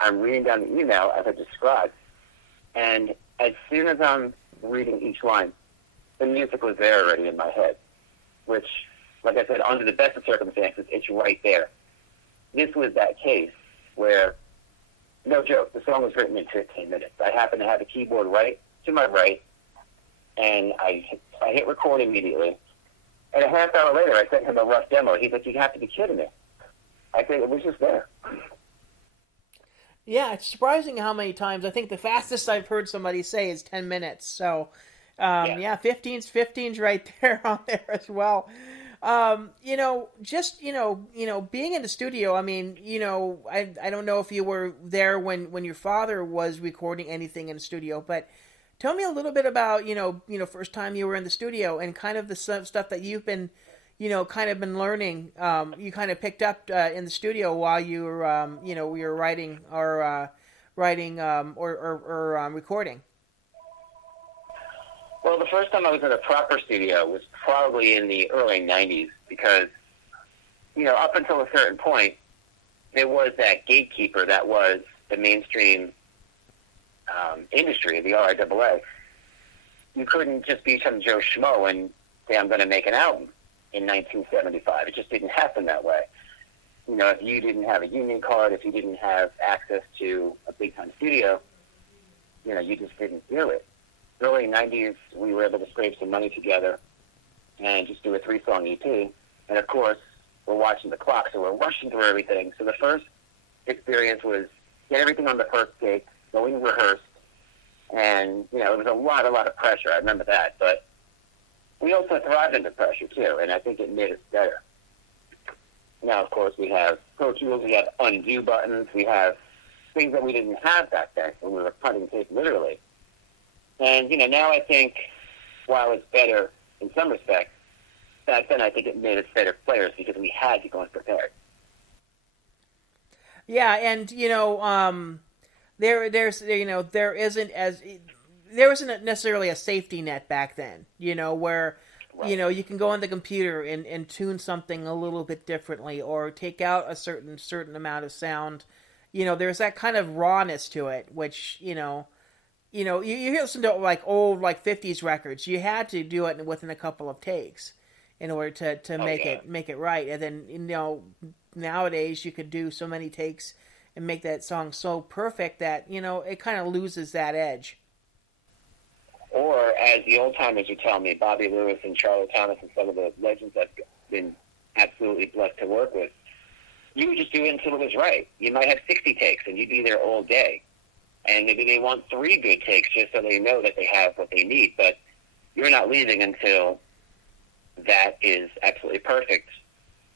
I'm reading down the email as I described, and as soon as I'm reading each line, the music was there already in my head, which, like I said, under the best of circumstances, it's right there. This was that case where, no joke, the song was written in 15 minutes. I happened to have a keyboard right to my right, and I hit record immediately. And a half hour later, I sent him a rough demo. He's like, "You have to be kidding me." I think it was just there. Yeah, it's surprising how many times. I think the fastest I've heard somebody say is 10 minutes. So, yeah, 15's right there on there as well. Just being in the studio. I mean, I don't know if you were there when your father was recording anything in the studio, but tell me a little bit about first time you were in the studio and kind of the stuff that you've been kind of been learning, you kind of picked up in the studio while you were, we were writing or recording. Well, the first time I was in a proper studio was probably in the early 90s because, up until a certain point, there was that gatekeeper that was the mainstream industry, the RIAA. You couldn't just be some Joe Schmo and say, "I'm going to make an album." In 1975. It just didn't happen that way. If you didn't have a union card, if you didn't have access to a big-time studio, you just didn't do it. Early 90s, we were able to scrape some money together and just do a 3-song EP. And, of course, we're watching the clock, so we're rushing through everything. So the first experience was get everything on the first take, going rehearsed, and, it was a lot of pressure. I remember that, but we also thrived under pressure, too, and I think it made us better. Now, of course, we have Pro Tools, we have undo buttons, we have things that we didn't have back then when we were cutting tape literally. And, now I think, while it's better in some respects, back then I think it made us better players because we had to go unprepared. Yeah, and, there wasn't necessarily a safety net back then, where, right. You can go on the computer and tune something a little bit differently or take out a certain amount of sound. There's that kind of rawness to it, which, you listen to old 50s records. You had to do it within a couple of takes in order to make it right. And then, nowadays you could do so many takes and make that song so perfect that, it kind of loses that edge. Or, as the old timers would tell me, Bobby Lewis and Charlie Thomas and some of the legends I've been absolutely blessed to work with, you would just do it until it was right. You might have 60 takes and you'd be there all day. And maybe they want 3 good takes just so they know that they have what they need. But you're not leaving until that is absolutely perfect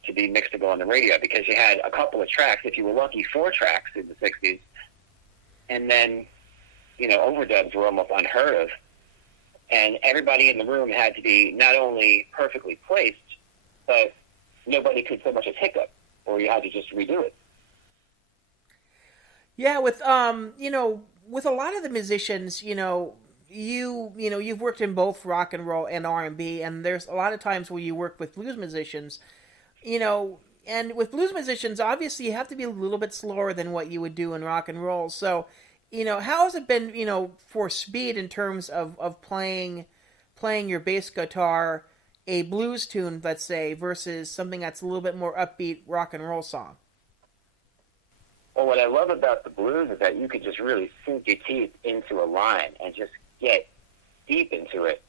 to be mixed to go on the radio, because you had a couple of tracks, if you were lucky, 4 tracks in the 60s. And then, overdubs were almost unheard of. And everybody in the room had to be not only perfectly placed, but nobody could so much as hiccup, or you had to just redo it. Yeah, with with a lot of the musicians, you've worked in both rock and roll and R&B, and there's a lot of times where you work with blues musicians, and with blues musicians, obviously you have to be a little bit slower than what you would do in rock and roll. So, how has it been, for speed in terms of playing your bass guitar a blues tune, let's say, versus something that's a little bit more upbeat rock and roll song? Well, what I love about the blues is that you could just really sink your teeth into a line and just get deep into it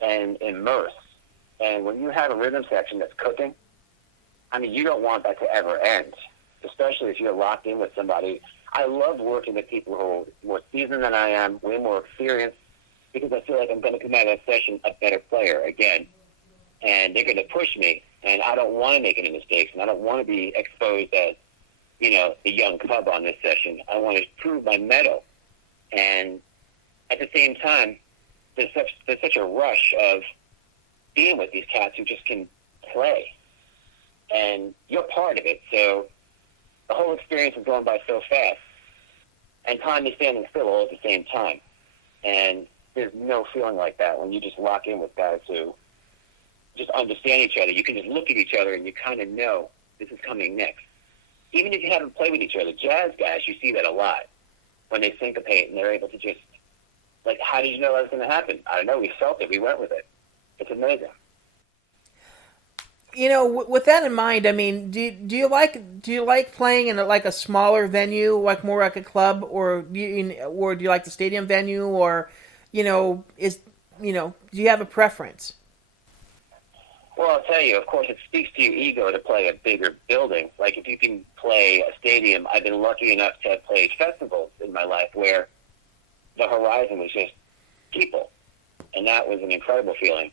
and immerse. And when you have a rhythm section that's cooking, I mean, you don't want that to ever end, especially if you're locked in with somebody. I love working with people who are more seasoned than I am, way more experienced, because I feel like I'm going to come out of that session a better player again. And they're going to push me, and I don't want to make any mistakes, and I don't want to be exposed as, the young cub on this session. I want to prove my mettle. And at the same time, there's such a rush of being with these cats who just can play. And you're part of it, so the whole experience is going by so fast, and time is standing still all at the same time. And there's no feeling like that when you just lock in with guys who just understand each other. You can just look at each other and you kind of know this is coming next. even if you haven't played with each other, jazz guys, you see that a lot when they syncopate and they're able to just, like, how did you know that was going to happen? I don't know. We felt it. We went with it. It's amazing. You know, with that in mind, I mean, do you like playing in like a smaller venue, like more like a club, or do you like the stadium venue, or do you have a preference? Well, I'll tell you, of course, it speaks to your ego to play a bigger building. Like, if you can play a stadium, I've been lucky enough to have played festivals in my life where the horizon was just people, and that was an incredible feeling.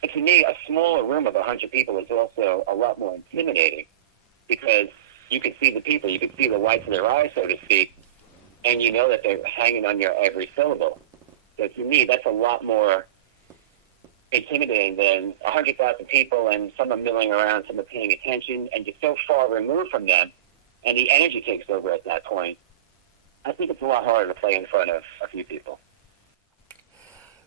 But to me, a smaller room of 100 people is also a lot more intimidating because you can see the people, you can see the whites of their eyes, so to speak, and you know that they're hanging on your every syllable. So to me, that's a lot more intimidating than 100,000 people, and some are milling around, some are paying attention, and you're so far removed from them, and the energy takes over at that point. I think it's a lot harder to play in front of a few people.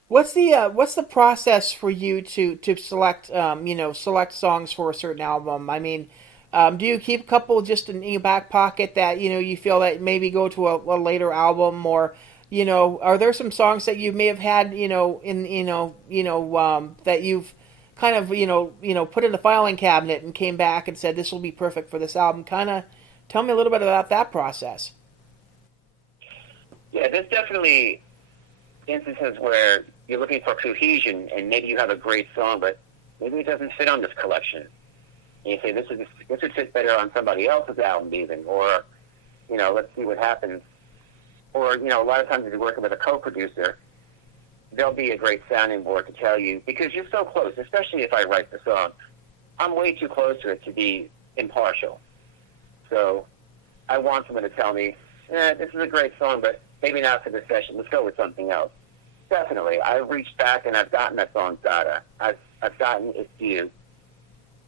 What's the process for you to select select songs for a certain album? I mean, do you keep a couple just in your back pocket that you feel that maybe go to a later album, or are there some songs that you may have had that you've kind of put in the filing cabinet and came back and said this will be perfect for this album? Kind of tell me a little bit about that process. Yeah, there's definitely instances where you're looking for cohesion, and maybe you have a great song, but maybe it doesn't fit on this collection. And you say, this would fit better on somebody else's album even, or, let's see what happens. Or, a lot of times if you're working with a co-producer, there'll be a great sounding board to tell you, because you're so close, especially if I write the song, I'm way too close to it to be impartial. So I want someone to tell me, this is a great song, but maybe not for this session. Let's go with something else. Definitely. I've reached back and I've gotten that song, Dada. I've gotten It's You,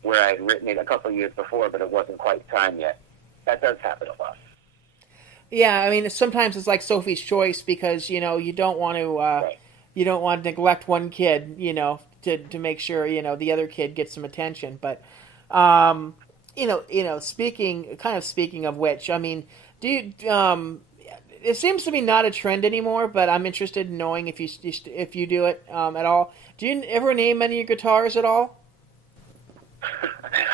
where I'd written it a couple of years before, but it wasn't quite time yet. That does happen a lot. Yeah, I mean, sometimes it's like Sophie's Choice, because you don't want to Right. you don't want to neglect one kid, to make sure the other kid gets some attention. But speaking of which, I mean, do you it seems to be not a trend anymore, but I'm interested in knowing if you do it at all. Do you ever name any of your guitars at all?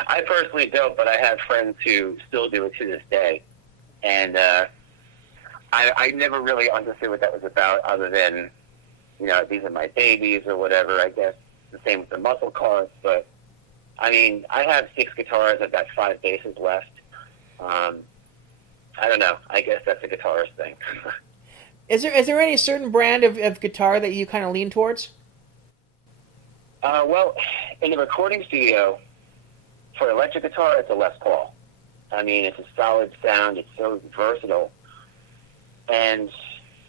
I personally don't, but I have friends who still do it to this day. And I never really understood what that was about, other than, these are my babies or whatever. I guess the same with the muscle cars. But, I mean, I have 6 guitars. I've got 5 basses left. I don't know. I guess that's a guitarist thing. Is there any certain brand of guitar that you kind of lean towards? Well, in the recording studio, for electric guitar, it's a Les Paul. I mean, it's a solid sound. It's so versatile. And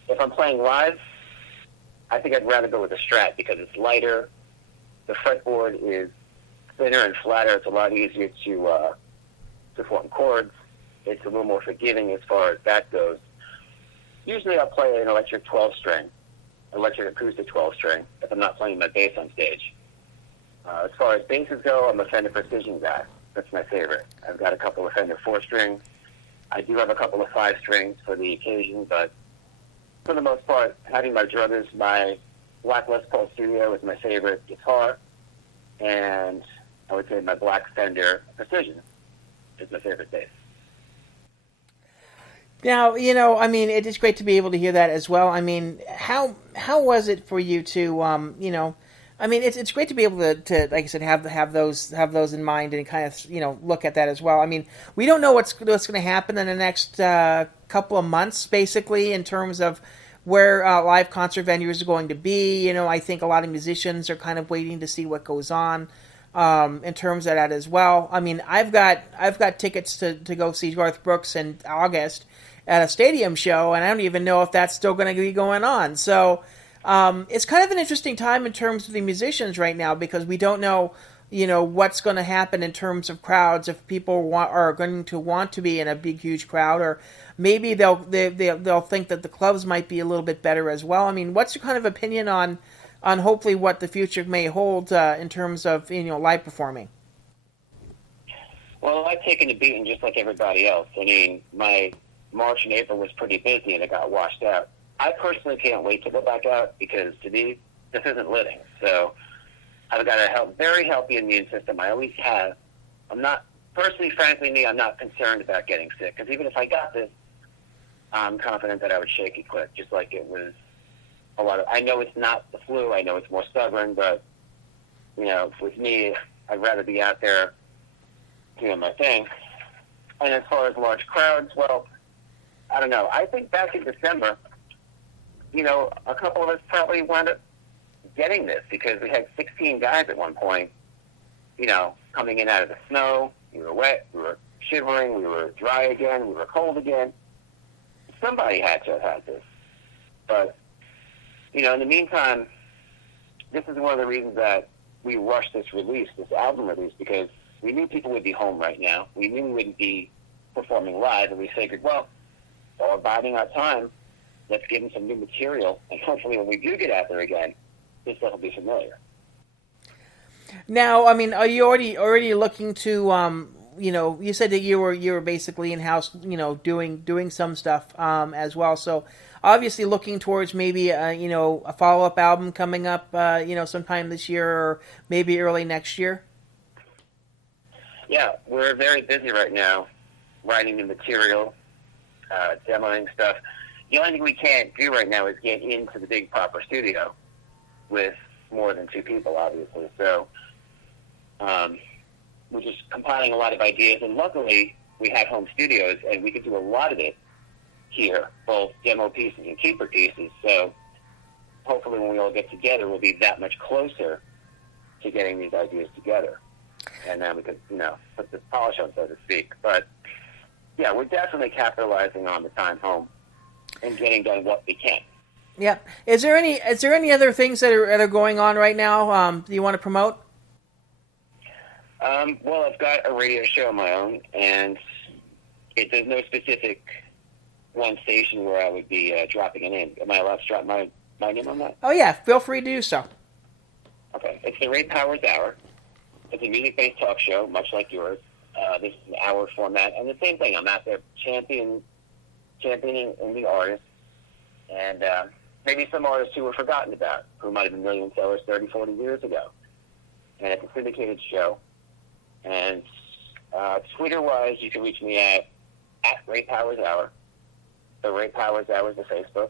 if I'm playing live, I think I'd rather go with a Strat, because it's lighter. The fretboard is thinner and flatter. It's a lot easier to form chords. It's a little more forgiving as far as that goes. Usually I'll play an electric 12-string, electric acoustic 12-string, if I'm not playing my bass on stage. As far as basses go, I'm a Fender Precision guy. That's my favorite. I've got a couple of Fender 4-strings. I do have a couple of 5-strings for the occasion, but for the most part, having my druthers, my Black Les Paul Studio is my favorite guitar, and I would say my Black Fender Precision is my favorite bass. Now, I mean, it is great to be able to hear that as well. I mean, how was it for you to, I mean, it's great to be able to like I said, have those in mind and kind of, look at that as well. I mean, we don't know what's going to happen in the next couple of months, basically, in terms of where live concert venues are going to be. I think a lot of musicians are kind of waiting to see what goes on. In terms of that as well. I mean, I've got tickets to go see Garth Brooks in August at a stadium show, and I don't even know if that's still going to be going on. So it's kind of an interesting time in terms of the musicians right now, because we don't know, what's going to happen in terms of crowds, if people are going to want to be in a big, huge crowd, or maybe they'll think that the clubs might be a little bit better as well. I mean, what's your kind of opinion on hopefully what the future may hold in terms of live performing? Well, I've taken the beating just like everybody else. I mean, my March and April was pretty busy, and it got washed out. I personally can't wait to go back out because, to me, this isn't living. So I've got a very healthy immune system. I always have. I'm not, personally, frankly, I'm not concerned about getting sick, because even if I got this, I'm confident that I would shake it quick, just like it was I know it's not the flu. I know it's more stubborn, but, with me, I'd rather be out there doing my thing. And as far as large crowds, well, I don't know. I think back in December, a couple of us probably wound up getting this because we had 16 guys at one point, coming in out of the snow. We were wet, we were shivering, we were dry again, we were cold again. Somebody had to have had this. But, in the meantime, this is one of the reasons that we rushed this album release, because we knew people would be home right now. We knew we wouldn't be performing live, and we figured, well, while biding our time, let's give them some new material, and hopefully when we do get out there again, this stuff will be familiar. Now, I mean, are you already looking to, you said that you were basically in-house, doing some stuff as well, so obviously looking towards maybe, a follow-up album coming up, sometime this year or maybe early next year? Yeah, we're very busy right now writing the material, demoing stuff. The only thing we can't do right now is get into the big proper studio with more than 2 people, obviously. So we're just compiling a lot of ideas, and luckily we have home studios, and we can do a lot of it here, both demo pieces and keeper pieces. So hopefully when we all get together, we'll be that much closer to getting these ideas together. And then we could, put the polish on, so to speak. But, yeah, we're definitely capitalizing on the time home and getting done what we can. Yeah. Is there any other things that are going on right now do you want to promote? Well, I've got a radio show of my own, and there's no specific one station where I would be dropping a name. Am I allowed to drop my name on that? Oh, yeah. Feel free to do so. Okay. It's the Ray Powers Hour. It's a music-based talk show, much like yours. This is an hour format. And the same thing, I'm out there championing indie artists, and maybe some artists who were forgotten about, who might have been million sellers 30, 40 years ago. And it's a syndicated show. And Twitter-wise, you can reach me at Ray Powers Hour. The Ray Powers Hour is the Facebook.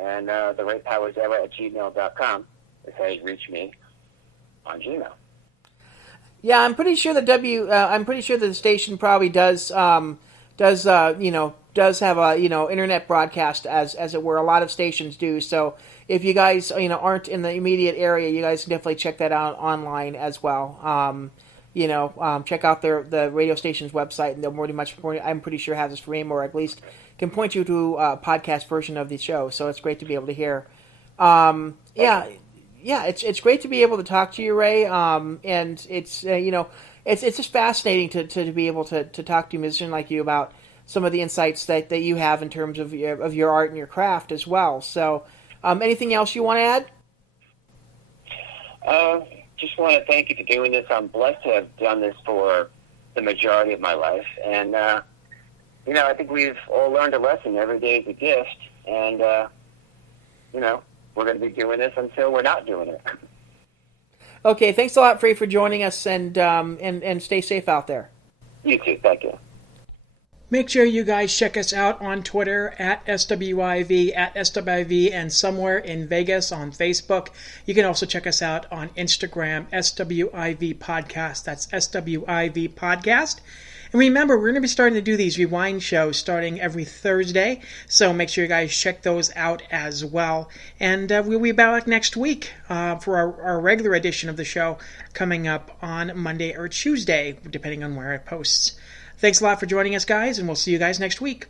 And the Ray Powers Hour at gmail.com is how you reach me on Gmail. Yeah, I'm pretty sure the station probably does have a internet broadcast as it were. A lot of stations do. So if you guys aren't in the immediate area, you guys can definitely check that out online as well. Check out the radio station's website, and they'll I'm pretty sure have the stream, or at least can point you to a podcast version of the show. So it's great to be able to hear. Yeah, it's great to be able to talk to you, Ray. And it's it's just fascinating to be able to talk to a musician like you about some of the insights that you have in terms of your art and your craft as well. So, anything else you want to add? Just want to thank you for doing this. I'm blessed to have done this for the majority of my life, and I think we've all learned a lesson. Every day is a gift, and we're going to be doing this until we're not doing it. Okay, thanks a lot, Ray, for joining us, and stay safe out there. You too, thank you. Make sure you guys check us out on Twitter at SWIV, at SWIV, and somewhere in Vegas on Facebook. You can also check us out on Instagram, SWIV Podcast. That's SWIV Podcast. And remember, we're going to be starting to do these rewind shows starting every Thursday, so make sure you guys check those out as well. And we'll be back next week for our regular edition of the show coming up on Monday or Tuesday, depending on where it posts. Thanks a lot for joining us, guys, and we'll see you guys next week.